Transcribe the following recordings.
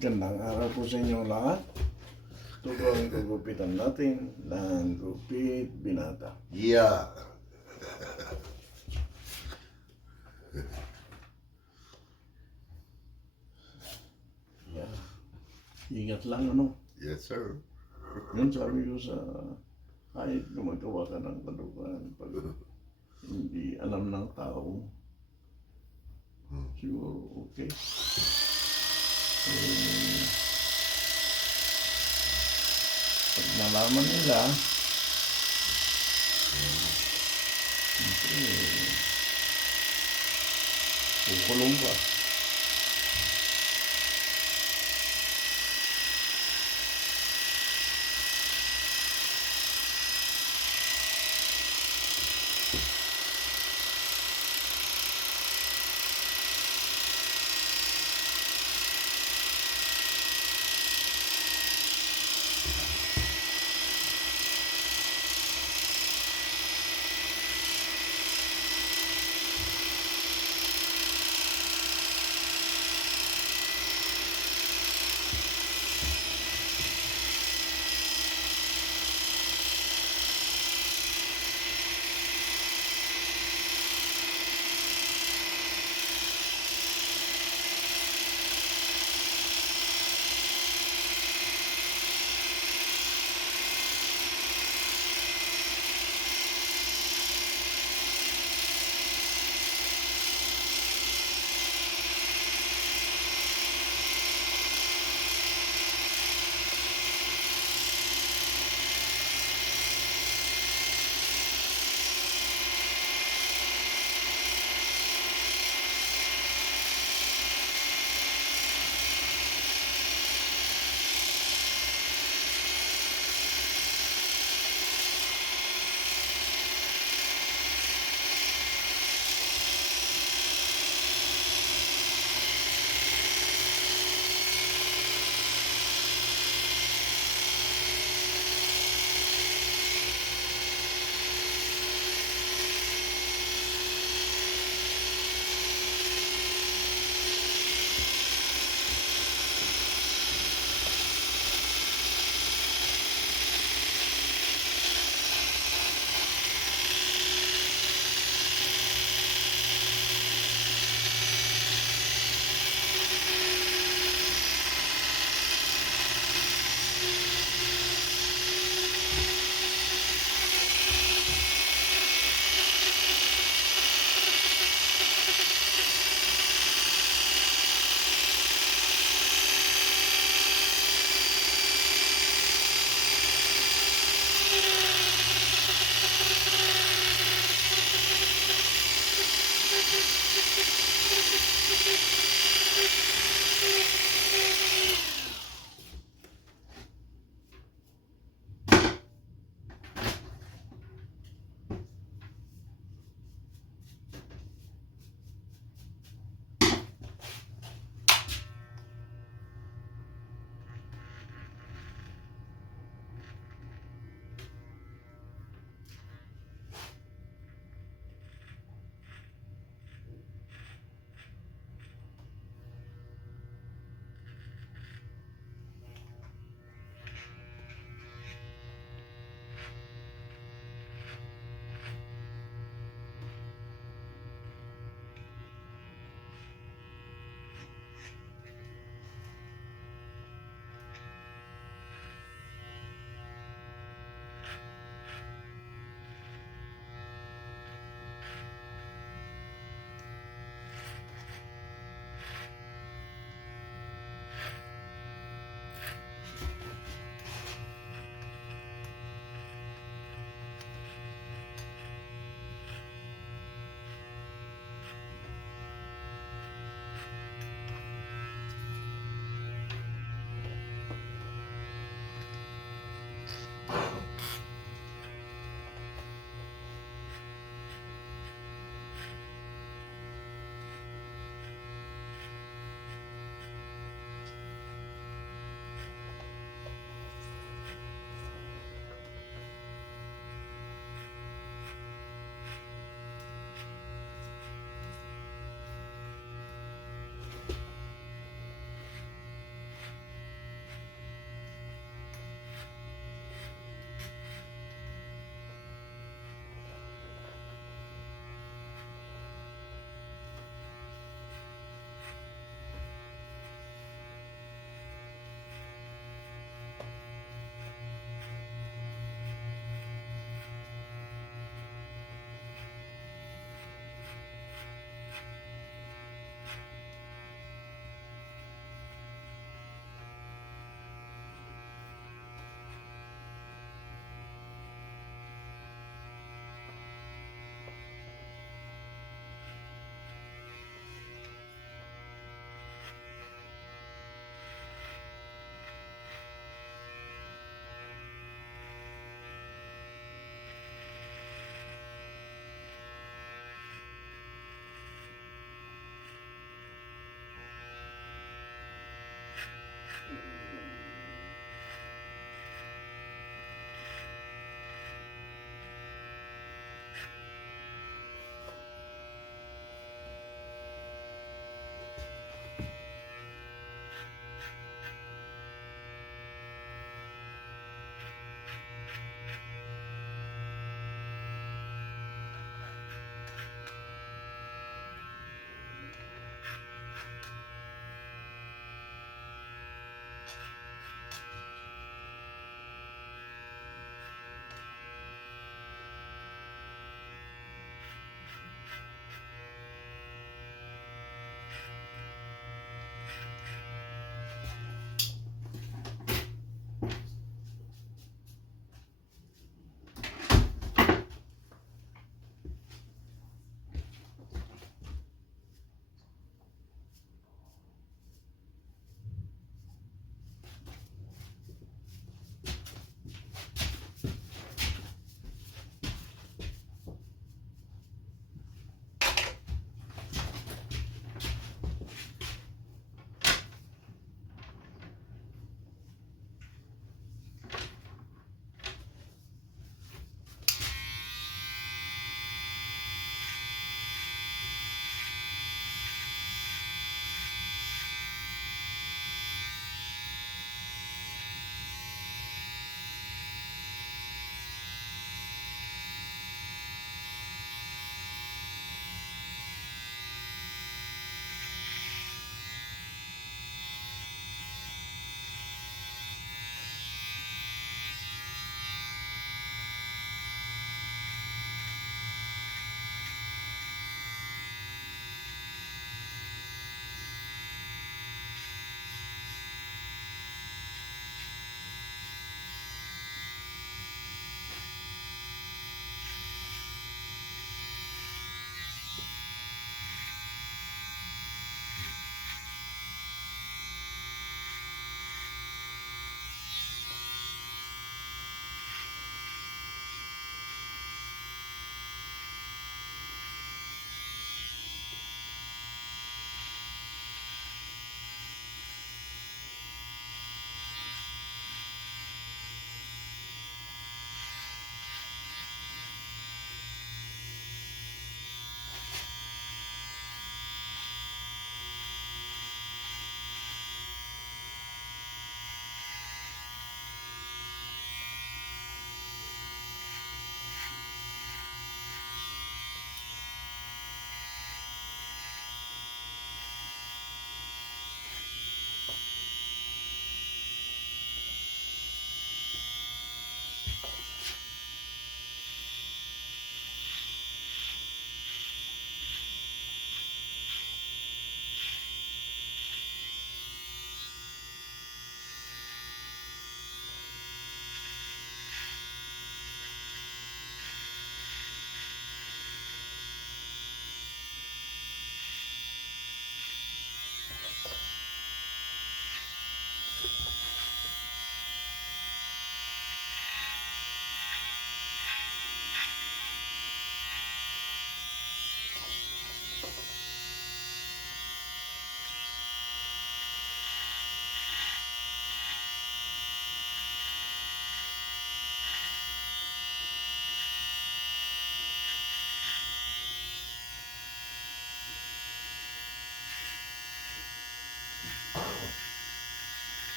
Gandang araw po sa inyo lahat. Ito po ang gugupitan natin ng Gupit Binata. Yeah. Yeah. Ingat lang ano. Yes, sir. Yun sabi ko sa kahit gumagawa ka ng kalukuhan pag hindi alam ng tao, siguro okay. Pag nalaman nila, siyempre, kukulong ka.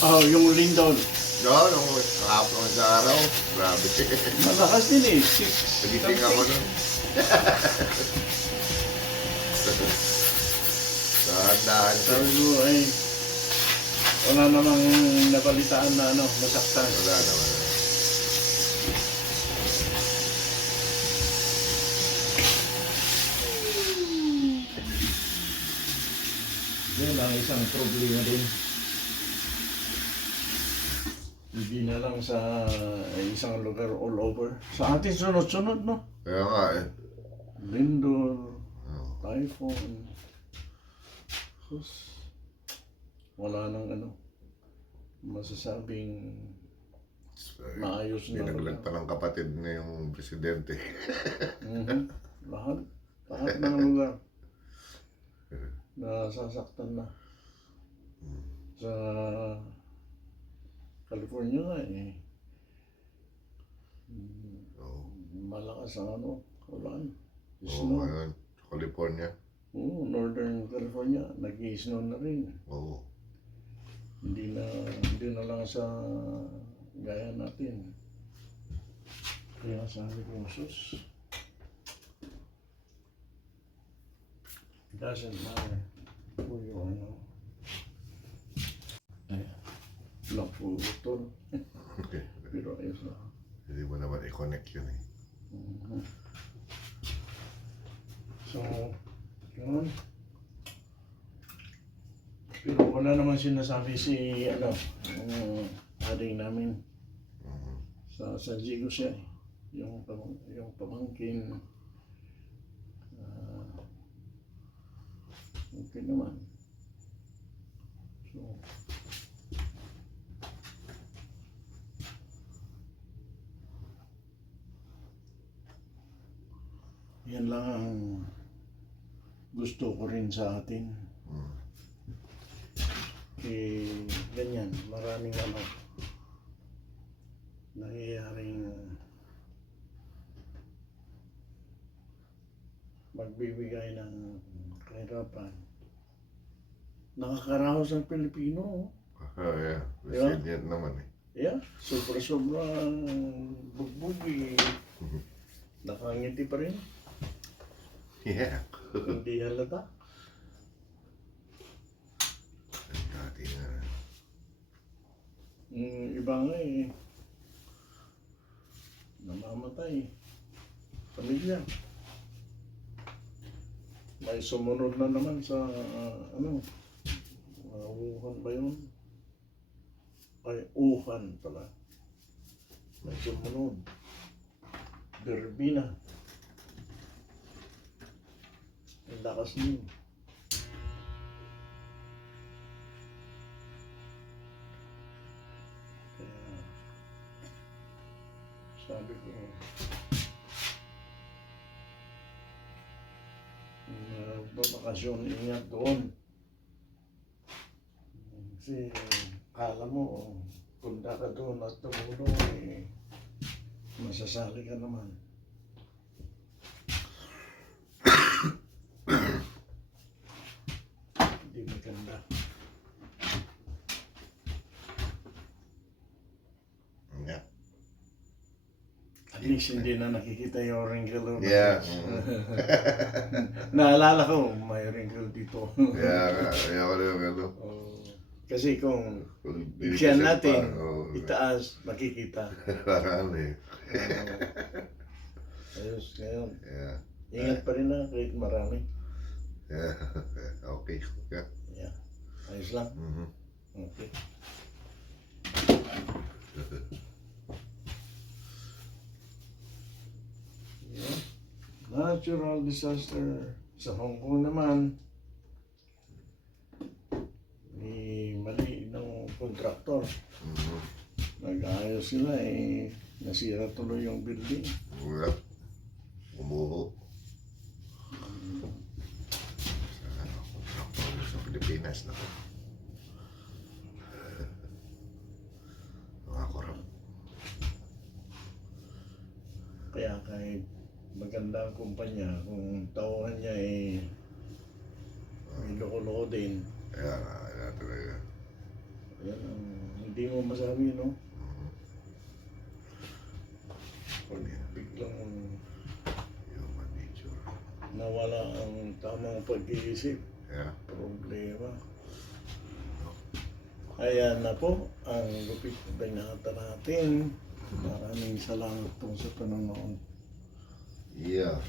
Oh, yung Lindon. No, nung kahapon sa araw, grabe. Malakas din eh. Six. Nagising ako nun. dahan-dahan siya. Sabi ko ay wala namang nabalitaan na nasaktan. Wala naman. Yan ang isang problema din. Hindi na lang sa isang lugar all over. Sa atin sunod-sunod, no? Kaya nga eh. Lindor, Oh. typhoon. Sus. Wala nang masasabing maayos na Binaglag pa ng kapatid na yung presidente. Mhm. Lahat ng lugar nasasaktan na. Sa California nga Oo. malakas ang ulan. Oo, Snow. ngayon. California. Oo, Northern California, nag-i-snow na rin. Oo. Hindi na lang sa gaya natin. Kaya sabi ko, sus, doesn't matter who you are now. Ay, lang po ito. Okay. Pero ayos na. Hindi mo naman i-connect yun eh. Mhm. So, yun. Pero wala naman sinasabi si yung ating namin Mhm. sa San Diego siya eh. Yung pamangkin. Okay naman. So, yan lang ang gusto ko rin sa atin. Mhm. Ganyan, maraming nangyayaring magbibigay ng kahirapan. Nakakaraos ang Pilipino. Oh, yeah. Diba? Resilient naman eh. Yeah, sobra-sobrang bugbugi. Nakangiti pa rin. Yeah. Hindi halata. Dati na. Iba nga namamatay. Pamilya. May sumunod na naman sa Wuhan ba yun? Ay, Wuhan pala. May sumunod. Berbina. Ang lakas niyo. Kaya, sabi ko, babakasyon, ingat doon. Kasi, kala mo, punta ka doon at tumulong, masasali ka naman. Hindi maganda. Yeah. At least hindi na nakikita yung wrinkle. Yeah. Naalala ko, may wrinkle dito. Yeah, ayaw ko na yung Kasi kung Bibigyan siya sa natin, pa, oh. itaas, makikita. Parang eh. Ayos ngayon. Yeah. Ingat pa rin na kahit marami. Yeah. Okay. Yeah. Yeah. Ayos lang. Mhm. Okay. Yeah. Natural disaster sa Hong Kong naman. Mali ng kontraktor. Mhm. Nag-ayos sila nasira tuloy yung building. Wala. Umuho. Sa Pilipinas na. Mga korap. Kaya kahit maganda ang kumpanya, kung tauhan niya may loko-loko din. Kaya talaga. Yan ang hindi mo masabi, no? Pag biglang Human nature. nawala ang tamang pag-iisip, Yeah. problema. Ayan na po ang gupit na binata natin. Maraming salamat po sa panonood. Yeah.